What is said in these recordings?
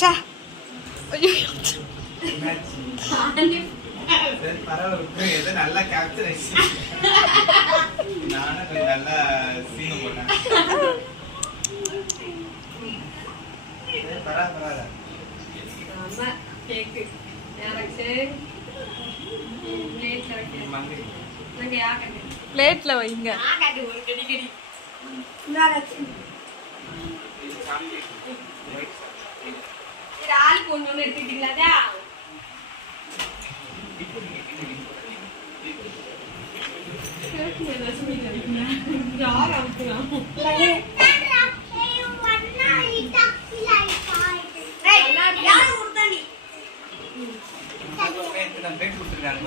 சே ஐயோ நல்லா கேப்சர் நானும் நல்லா சீன் போட்டேன். பரவாயில்ல பிளேட்ல வைங்க.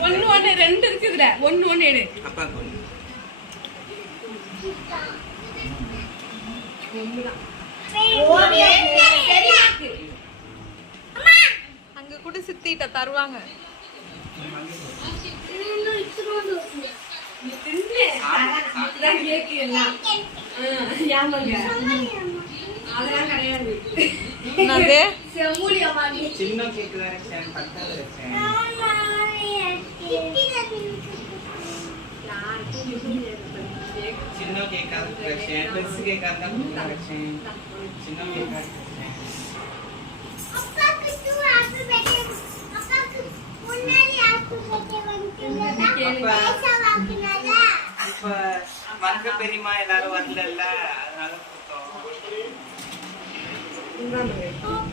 ஒன்னு ரெண்டு இருக்குதுல ஒன்னு எடு. அங்க கூட சித்திட்ட தருவாங்க. என்னது சின்ன கேக் தான் பக்கத்துல வச்சேன். சின்ன கேக்கா வச்சேன், பெருசு கேக்கா தான் வச்சேன். சின்ன கேக்கா வச்சேன். அப்பாக்கு ஹாப்பி பர்த்டே. அப்பாக்கு முன்னாடி ஹாப்பி பர்த்டே வந்துட்டீங்களா? பைசா வாங்கினால. இப்ப மங்க பெரியமா எல்லாரும் வரல அதனால கொடுத்தோம்.